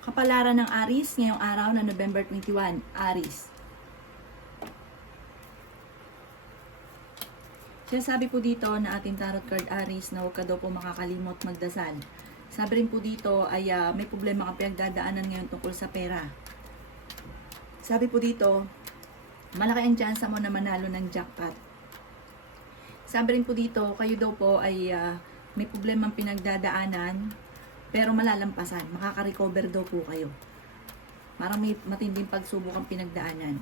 Kapalaran ng Aries ngayong araw na November 21, Aries. Sinasabi po dito na ating tarot card Aries na huwag ka daw po makakalimot magdasal. Sabi rin po dito ay may problema ka pinagdadaanan ngayon tungkol sa pera. Sabi po dito, malaki ang tsansa mo na manalo ng jackpot. Sabi rin po dito, kayo daw po ay may problemang pinagdadaanan pero malalampasan, makaka-recover daw po kayo. Parang may matinding pagsubok ang pinagdaanan.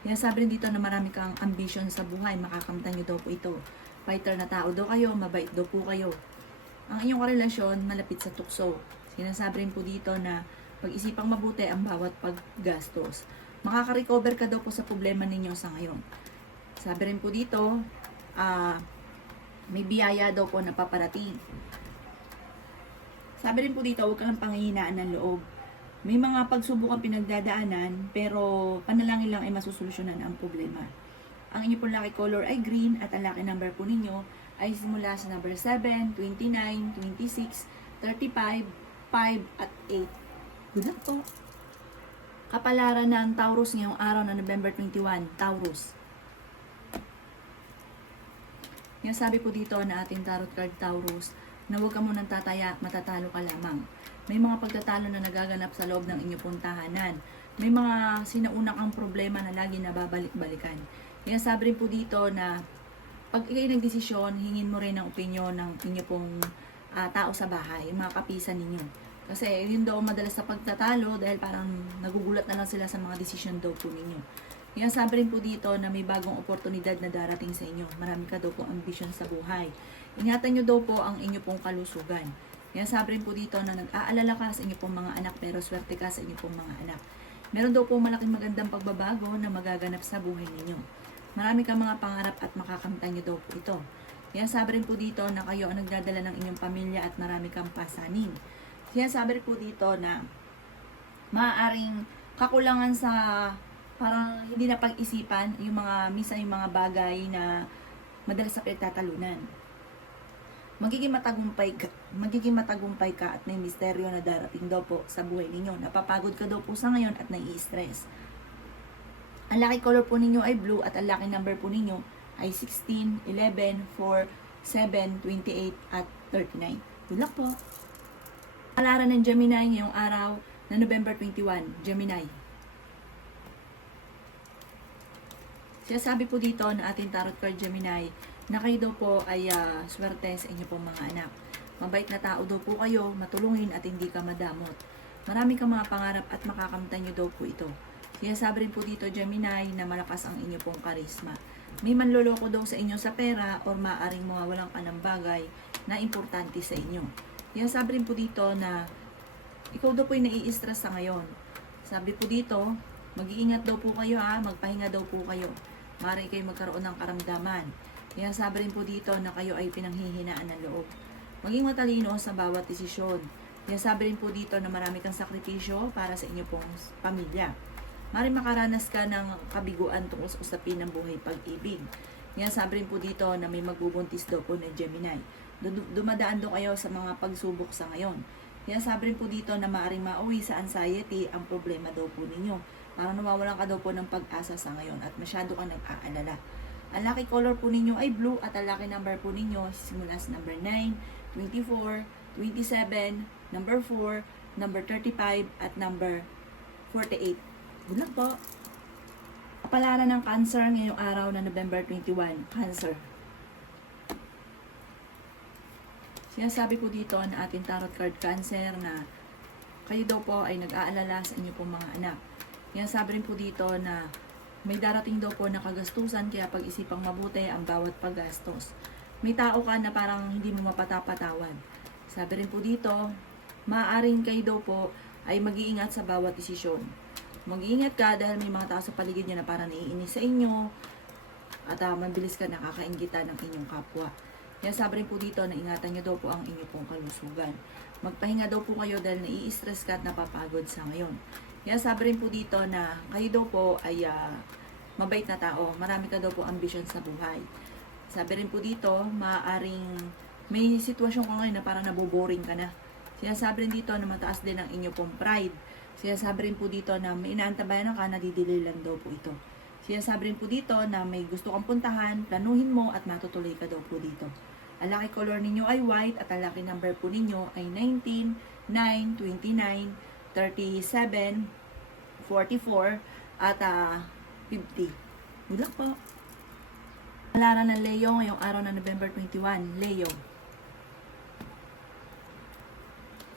Kaya sabi rin dito na marami kang ambition sa buhay, makakamtan nyo daw po ito. Fighter na tao daw kayo, mabait daw po kayo. Ang inyong karelasyon, malapit sa tukso. Sinasabi rin po dito na pag-isipang mabuti ang bawat paggastos. Makaka-recover ka daw po sa problema ninyo sa ngayon. Sabi rin po dito, may biyaya daw po na paparating. Sabi rin po dito, huwag kang panghihinaan ng loob. May mga pagsubok ang pinagdadaanan, pero panalangin lang ay masusolusyonan ang problema. Ang inyo pong lucky color ay green at ang lucky number po ninyo ay simula sa number 7, 29, 26, 35, 5 at 8. Good luck po! Kapalaran ng Taurus ngayong araw na November 21, Taurus. Yung sabi po dito na ating tarot card Taurus, na huwag ka munang tataya, matatalo ka lamang. May mga pagtatalo na nagaganap sa loob ng inyong pong tahanan. May mga sinauna kang problema na lagi nababalik-balikan. Kaya sabi rin po dito na pag ikay nagdesisyon, hingin mo rin ang opinyon ng inyong pong tao sa bahay, mga kapisan ninyo. Kasi yun daw madalas sa pagtatalo dahil parang nagugulat na lang sila sa mga desisyon daw po ninyo. Kaya sabi rin po dito na may bagong oportunidad na darating sa inyo. Marami ka daw po ambisyon sa buhay. Ingatan nyo daw po ang inyo pong kalusugan. Kaya sabi rin po dito na nag-aalala ka sa inyo pong mga anak pero swerte ka sa inyo pong mga anak. Meron daw po malaking magandang pagbabago na magaganap sa buhay ninyo. Marami kang mga pangarap at makakamtan nyo daw po ito. Kaya sabi rin po dito na kayo ang nagdadala ng inyong pamilya at marami kang pasanin. Kaya sabi rin po dito na maaaring kakulangan sa parang hindi na pag-isipan yung mga minsan yung mga bagay na madalas sa pinagtatalunan. Magiging matagumpay ka at may misteryo na darating daw po sa buhay ninyo. Napapagod ka daw po sa ngayon at nai-stress. Ang lucky color po ninyo ay blue at ang lucky number po ninyo ay 16, 11, 4, 7, 28 at 39. Good luck po! Kapalaran ng Gemini ngayong araw na November 21, Gemini. Sabi po dito na ating tarot card Gemini na kayo daw po ay swerte sa inyo pong mga anak. Mabait na tao daw po kayo, matulungin at hindi ka madamot. Marami kang mga pangarap at makakamtan nyo daw po ito. Sabi rin po dito Gemini na malakas ang inyo pong karisma. May manloloko daw sa inyo sa pera or maaaring mawawalan ka ng bagay na importante sa inyo. Sabi rin po dito na ikaw daw po ay nai-stress sa ngayon. Sabi po dito, mag-iingat daw po kayo magpahinga daw po kayo. Maaari kayo magkaroon ng karamdaman. Kaya sabi rin po dito na kayo ay pinanghihinaan ng loob. Maging matalino sa bawat desisyon. Kaya sabi rin po dito na marami kang sakripisyo para sa inyo pong pamilya. Maaari makaranas ka ng kabiguan tungkol sa usapin ng buhay pag-ibig. Kaya sabi rin po dito na may magbubuntis daw po ng Gemini. Dumadaan daw kayo sa mga pagsubok sa ngayon. Kaya sabi rin po dito na maaaring mauwi sa anxiety ang problema daw po ninyo. Parang nawawalan ka daw po ng pag-asa sa ngayon at masyado kang nag-aalala. Ang lucky color po ninyo ay blue at ang lucky number po ninyo simula sa number 9, 24, 27, number 4, number 35 at number 48. Good luck po! Kapalaran ng Cancer ngayong araw na November 21, Cancer. Sinasabi po dito na ating tarot card Cancer na kayo daw po ay nag-aalala sa inyo pong mga anak. Sabi rin po dito na may darating daw po na kagastusan kaya pag-isipang mabuti ang bawat paggastos. May tao ka na parang hindi mo mapatapatawad. Sabi rin po dito, maaaring kayo daw po ay mag-iingat sa bawat desisyon. Mag-iingat ka dahil may mga tao sa paligid nyo na parang naiinis sa inyo at mabilis ka nakakainggitan ng inyong kapwa. Sabi rin po dito na ingatan nyo daw po ang inyong pong kalusugan. Magpahinga daw po kayo dahil nai-stress ka at napapagod sa ngayon. Sabi rin po dito na kayo daw po ay mabait na tao. Marami ka daw po ambisyon sa buhay. Sabi rin po dito, maaaring may sitwasyon ka ngayon na parang naboboring ka na. Sinasabi rin dito na mataas din ang inyo pong pride. Sinasabi rin po dito na may inaantabayan ka, nadidili lang daw po ito. Sinasabi rin po dito na may gusto kang puntahan, planuhin mo at matutuloy ka daw po dito. Ang lucky color ninyo ay white at ang lucky number po ninyo ay 19, 9, 29, 37, 44 at 50. Good luck po! Palaran ng Leo ngayong araw na November 21. Leo.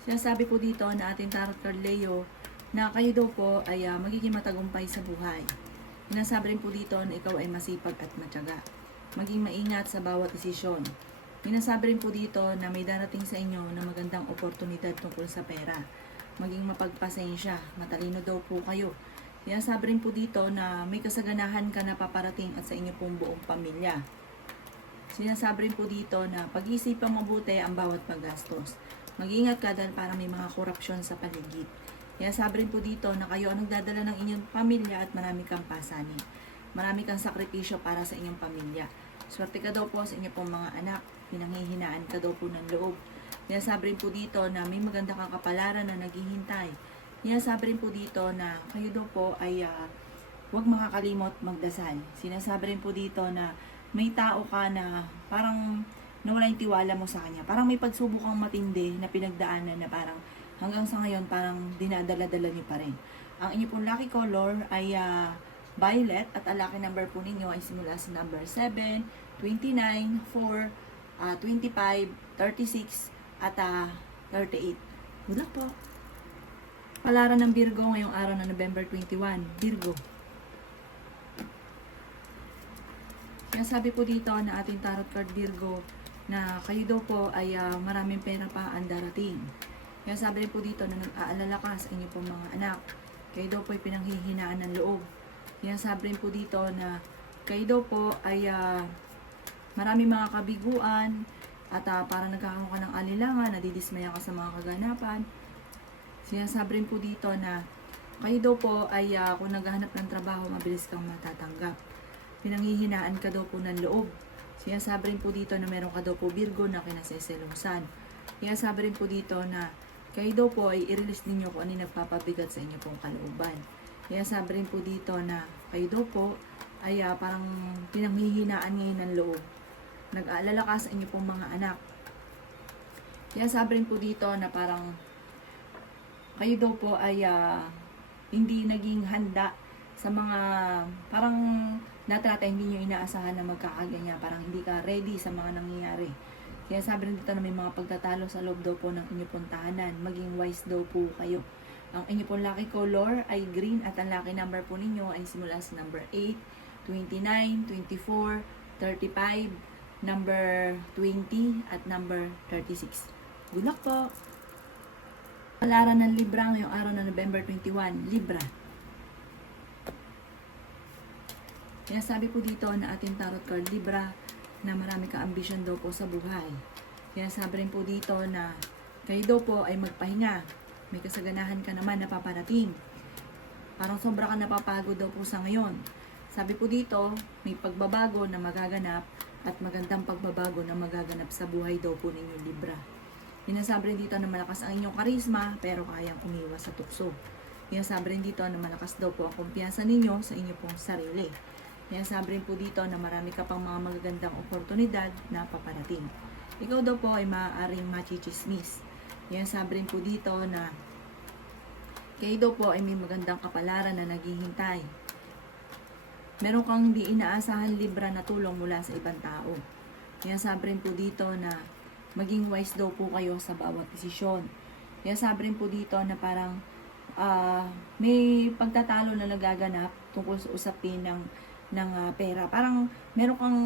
Sinasabi po dito na ating tarot card Leo na kayo daw po ay magiging matagumpay sa buhay. Sinasabi rin po dito na ikaw ay masipag at matyaga. Maging maingat sa bawat desisyon. Sinasabi rin po dito na may darating sa inyo na magandang oportunidad tungkol sa pera. Maging mapagpasensya, matalino daw po kayo. Sinasabi rin po dito na may kasaganahan ka na paparating at sa inyo pong buong pamilya. Sinasabi rin po dito na pag-iisipan mabuti ang bawat paggastos. Mag-ingat ka dahil parang may mga korupsyon sa paligid. Sinasabi rin po dito na kayo ang nagdadala ng inyong pamilya at marami kang pasanin. Marami kang sakripisyo para sa inyong pamilya. Swerte ka daw po sa inyong pong mga anak. Pinanghihinaan ka daw po ng loob. Sinasabi rin po dito na may maganda kang kapalaran na naghihintay. Sinasabi rin po dito na kayo daw po ay huwag makakalimot magdasal. Sinasabi rin po dito na may tao ka na parang nawala yung tiwala mo sa kanya. Parang may pagsubok kang matindi na pinagdaanan na parang hanggang sa ngayon parang dinadala-dala niyo pa rin. Ang inyo pong lucky color ay violet at ang lucky number po ninyo ay simula sa number 7, 29, 4, 25, 36 at 38. Good luck po! Palaran ng Virgo ngayong araw na November 21. Virgo. Sinasabi po dito na ating tarot card Virgo na kayo daw po ay maraming pera pa ang darating. Sinasabi rin po dito na nag-aalala ka sa inyo pong mga anak. Kayo daw po ay pinanghihinaan ng loob. Sinasabi rin po dito na kayo daw po ay maraming mga kabiguan at parang nagkakaroon ka ng alilangan, nadidismaya ka sa mga kaganapan. Sinasabi rin po dito na kayo daw po ay kung naghahanap ng trabaho, mabilis kang matatanggap. Pinanghihinaan ka daw po ng loob. Sinasabi rin po dito na meron ka daw po Virgo na kinaseselosan. Sinasabi rin po dito na kayo daw po ay i-release ninyo kung ano yung nagpapabigat sa inyo pong kalooban. Sinasabi rin po dito na kayo daw po ay parang pinanghihinaan ngayon ng loob. Nag-aalala ka sa inyo pong mga anak. Sinasabi rin po dito na parang kayo daw po ay hindi naging handa sa mga parang dati hindi nyo inaasahan na magkakaganyan. Parang hindi ka ready sa mga nangyayari. Kaya sabi rin dito na may mga pagtatalo sa loob daw po ng inyo pong tahanan. Maging wise daw po kayo. Ang inyo pong lucky color ay green at ang lucky number po ninyo ay simula sa number 8, 29, 24, 35, number 20 at number 36. Good luck po! Palaran ng Libra ngayong araw na November 21. Libra. Sinasabi po dito na ating tarot card Libra na marami ka ambisyon daw po sa buhay. Sinasabi rin po dito na kayo daw po ay magpahinga. May kasaganahan ka naman na paparating. Parang sobra ka napapagod daw po sa ngayon. Sabi po dito, may pagbabago na magaganap at magandang pagbabago na magaganap sa buhay daw po ninyo Libra. Sinasabi rin dito na malakas ang inyong karisma pero kayang umiwas sa tukso. Sinasabi rin dito na malakas daw po ang kumpiyansa ninyo sa inyo pong sarili. Sinasabi rin po dito na marami ka pang mga magagandang oportunidad na paparating. Ikaw daw po ay maaaring machichismis. Sinasabi rin po dito na kayo daw po ay may magandang kapalaran na naghihintay. Meron kang di inaasahan Libra na tulong mula sa ibang tao. Sinasabi rin po dito na maging wise daw po kayo sa bawat desisyon. Sinasabi rin po dito na parang may pagtatalo na nagaganap tungkol sa usapin ng pera. Parang meron kang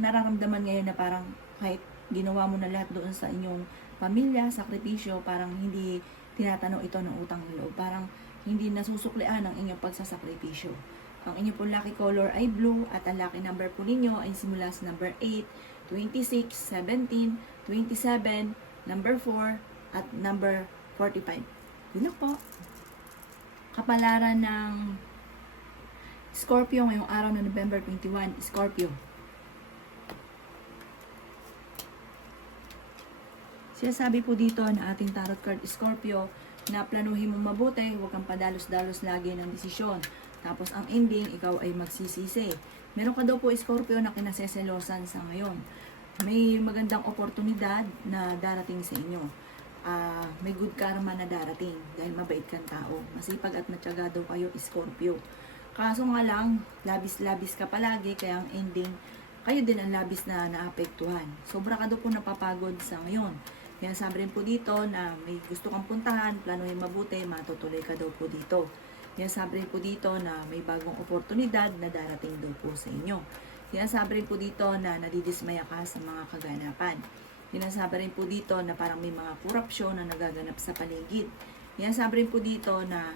nararamdaman ngayon na parang kahit ginawa mo na lahat doon sa inyong pamilya, sakripisyo, parang hindi tinatanong ito ng utang ng loob. Parang hindi nasusuklian ang inyong pagsasakripisyo. Ang inyong pong lucky color ay blue at ang lucky number po ninyo ay simula sa number 8, 26, 17, 27, number 4, at number 45. Yun na po. Kapalaran ng Scorpio ngayong araw na November 21. Scorpio. Sinasabi po dito na ating tarot card Scorpio na planuhin mo mabuti, huwag kang padalos-dalos lagi ng desisyon. Tapos ang ending, ikaw ay magsisisi. Meron ka daw po Scorpio na kinaseselosan sa ngayon. May magandang oportunidad na darating sa inyo. May good karma na darating dahil mabait kang tao. Masipag at matyaga daw kayo Scorpio. Kaso nga lang, labis-labis ka palagi kaya ang ending, kayo din ang labis na naapektuhan. Sobra ka daw po napapagod sa ngayon. Kaya sabi rin po dito na may gusto kang puntahan, planuhin mabuti, matutuloy ka daw po dito. Kaya sabi rin po dito na may bagong oportunidad na darating daw po sa inyo. Kaya sabi rin po dito na nadidismaya ka sa mga kaganapan. Sinasabi rin po dito na parang may mga korupsyon na nagaganap sa paligid. Kaya sabi rin po dito na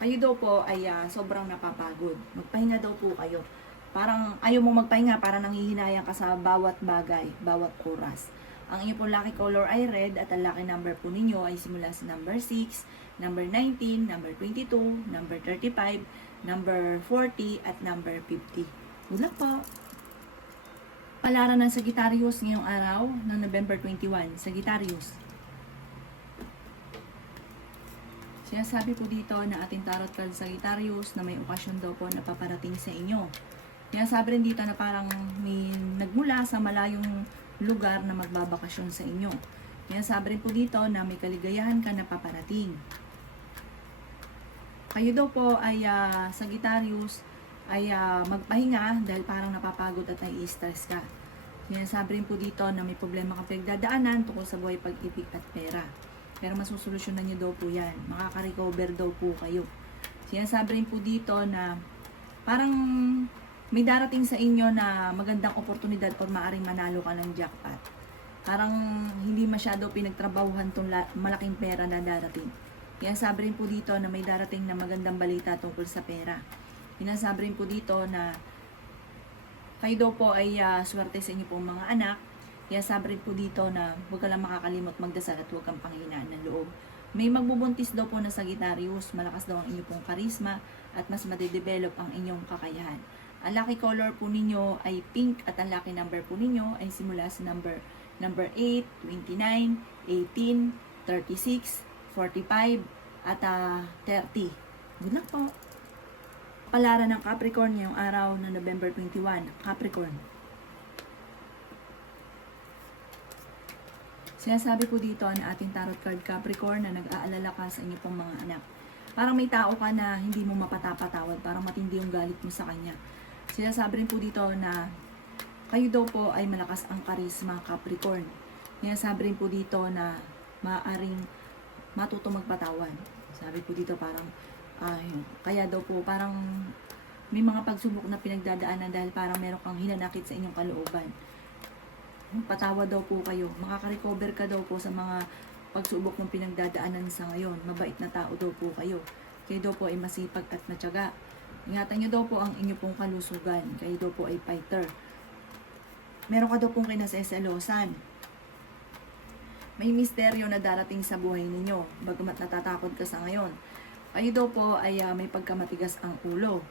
kayo daw po ay sobrang napapagod. Magpahinga daw po kayo. Parang ayaw mo magpahinga, parang nanghihinayang ka sa bawat bagay, bawat oras. Ang inyong pong lucky color ay red at ang lucky number po ninyo ay simula sa number 6, number 19, number 22, number 35, number 40 at number 50. Good luck po! Palaran ng Sagittarius ngayong araw ng November 21. Sagittarius. Sinasabi po dito na ating tarot card Sagittarius na may okasyon daw po na paparating sa inyo. Sinasabi rin dito na parang may nagmula sa malayong lugar na magbabakasyon sa inyo. Sinasabi rin po dito na may kaligayahan ka na paparating. Kayo daw po ay Sagittarius ay magpahinga dahil parang napapagod at nai-stress ka. Sinasabi rin po dito na may problema kang pinagdadaanan tungkol sa buhay, pag-ibig at pera. Pero masusolusyonan nyo daw po yan. Makaka-recover daw po kayo. Sinasabi rin po dito na parang may darating sa inyo na magandang oportunidad o maaaring manalo ka ng jackpot. Parang hindi masyado pinagtrabahuhan itong malaking pera na darating. Sinasabi rin po dito na may darating na magandang balita tungkol sa pera. Sinasabi rin po dito na kayo daw po ay swerte sa inyo pong mga anak. Sinasabi rin po dito na huwag ka lang makakalimot magdasal at huwag kang panghinaan ng loob. May magbubuntis daw po na Sagittarius, malakas daw ang inyong pong karisma at mas madedevelop ang inyong kakayahan. Ang lucky color po ninyo ay pink at ang lucky number po ninyo ay simula sa number 8, 29, 18, 36, 45 at 30. Good luck po! Palaran ng Capricorn ngayong araw na November 21. Capricorn. Sinasabi po dito na ating tarot card Capricorn na nag-aalala ka sa inyo pong mga anak. Parang may tao ka na hindi mo mapatapatawad, parang matindi yung galit mo sa kanya. Sinasabi rin po dito na kayo daw po ay malakas ang karisma Capricorn. Sinasabi rin po dito na maaaring matuto magpatawad. Sabi po dito parang kaya daw po parang may mga pagsubok na pinagdadaanan dahil parang meron kang hinanakit sa inyong kalooban. Patawad daw po kayo. Makaka-recover ka daw po sa mga pagsubok ng pinagdadaanan sa ngayon. Mabait na tao daw po kayo. Kayo daw po ay masipag at matyaga. Ingatan nyo daw po ang inyo pong kalusugan. Kayo daw po ay fighter. Meron ka daw pong kinaseselosan. May misteryo na darating sa buhay ninyo. Bagamat natatakot ka sa ngayon. Kayo daw po ay may pagkamatigas ang ulo.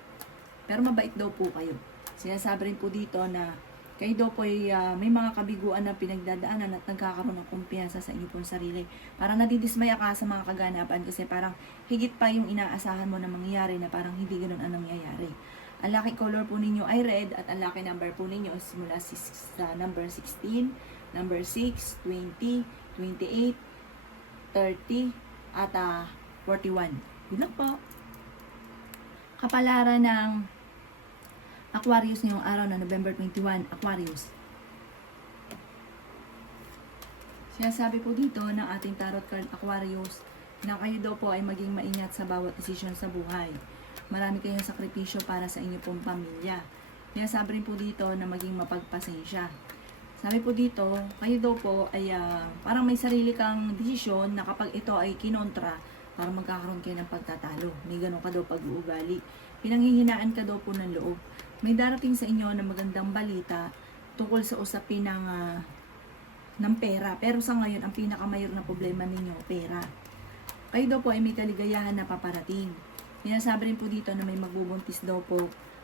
Pero mabait daw po kayo. Sinasabi rin po dito na kayo daw po ay may mga kabiguan na pinagdadaanan at nagkakaroon ng kumpiyansa sa inyo pong sarili. Parang nadidismaya ka sa mga kaganapan kasi parang higit pa yung inaasahan mo na mangyayari na parang hindi ganun ang nangyayari. Ang lucky color po ninyo ay red at ang lucky number po ninyo simula sa number 16, number 6, 20, 28, 30 at 41. Good luck po! Kapalaran ng Aquarius ngayong araw na November 21, Aquarius. Sinasabi po dito ng ating tarot card Aquarius na kayo daw po ay maging maingat sa bawat desisyon sa buhay. Marami kayong sakripisyo para sa inyong pong pamilya. Sinasabi rin po dito na maging mapagpasensya. Sabi po dito, kayo daw po ay parang may sarili kang desisyon na kapag ito ay kinontra, parang magkakaroon kayo ng pagtatalo. May ganun ka daw pag-uugali. Pinanghihinaan ka daw po ng loob. May darating sa inyo na magandang balita tungkol sa usapin ng pera. Pero sa ngayon, ang pinakamayor na problema ninyo, pera. Kayo daw po ay may kaligayahan na paparating. Sinasabi rin po dito na may magbubuntis daw po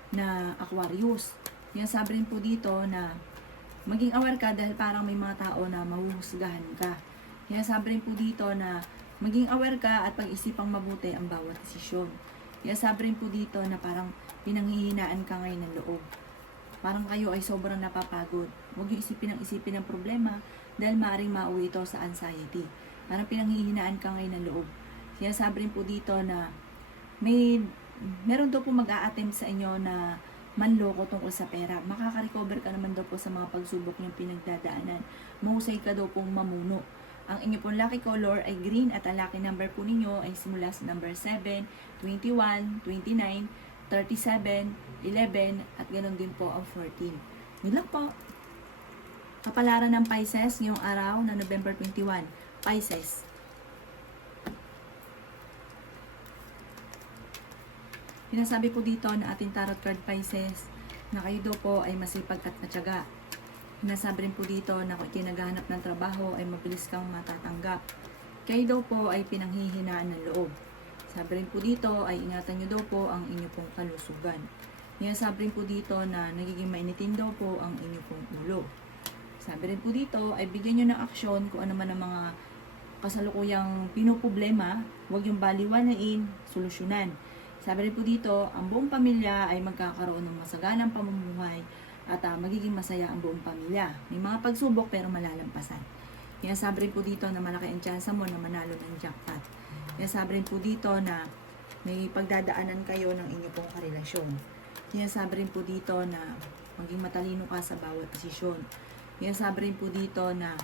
na Aquarius. Sinasabi rin po dito na maging aware ka dahil parang may mga tao na mahuhusgahan ka. Kaya sabi rin po dito na maging aware ka at pag-isipang mabuti ang bawat desisyon. Kaya sabi rin po dito na parang pinanghihinaan ka ngayon ng loob. Parang kayo ay sobrang napapagod. Huwag yung isipin ng problema dahil maaaring mauwi ito sa anxiety. Parang pinanghihinaan ka ngayon ng loob. Kaya sabi rin po dito na meron daw po mag-a-attempt sa inyo na manloko tungkol sa pera. Makaka-recover ka naman daw po sa mga pagsubok niyong pinagdadaanan. Mahusay ka daw pong mamuno. Ang inyo pong lucky color ay green at ang lucky number po ninyo ay simula sa number 7, 21, 29, 37, 11, at ganoon din po ang 14. Yun lang po. Kapalaran ng Pisces ngayong araw na November 21. Pisces. Pinasabi po dito na ating tarot card Pisces na kayo daw po ay masipag at matyaga. Pinasabi rin po dito na kung itinaghahanap ng trabaho ay mabilis kang matatanggap. Kayo daw po ay pinanghihinaan ng loob. Sabi rin po dito ay ingatan nyo daw po ang inyo pong kalusugan. Sabi rin po dito na nagiging mainitin daw po ang inyo pong ulo. Sabi rin po dito ay bigyan nyo ng aksyon kung ano man ang mga kasalukuyang pinoproblema, huwag yung baliwanain, solusyonan. Sabi rin po dito, ang buong pamilya ay magkakaroon ng masaganang pamumuhay at magiging masaya ang buong pamilya. May mga pagsubok pero malalampasan. Sabi rin po dito na malaki ang tsansa mo na manalo ng jackpot. Sabi rin po dito na may pagdadaanan kayo ng inyo pong karelasyon. Sabi rin po dito na maging matalino ka sa bawat desisyon. Sabi rin po dito na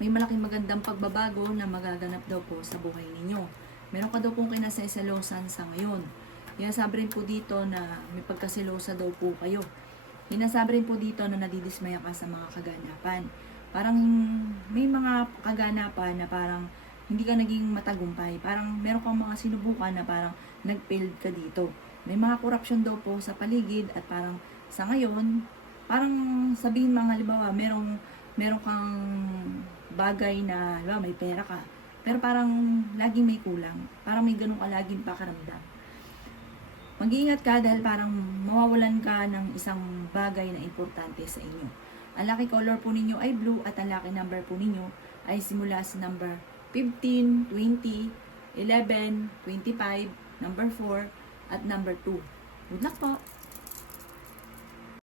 may malaking magandang pagbabago na magaganap daw po sa buhay ninyo. Meron ka daw pong kinasaiselosan sa ngayon. Sabi rin po dito na may pagkaselosa daw po kayo. Sabi rin po dito na nadidismaya ka sa mga kaganapan. Parang may mga kaganapan na parang hindi ka naging matagumpay. Parang meron kang mga sinubukan na parang nag-failed ka dito. May mga corruption daw po sa paligid at parang sa ngayon, parang sabihin mga halimbawa, meron kang bagay na, halimbawa, may pera ka. Pero parang laging may kulang. Parang may ganun ka laging pakaramdam. Mag-iingat ka dahil parang mawawalan ka ng isang bagay na importante sa inyo. Ang lucky color po ninyo ay blue at ang lucky number po ninyo ay simula sa number 15, 20, 11, 25, number 4, at number 2. Good luck po!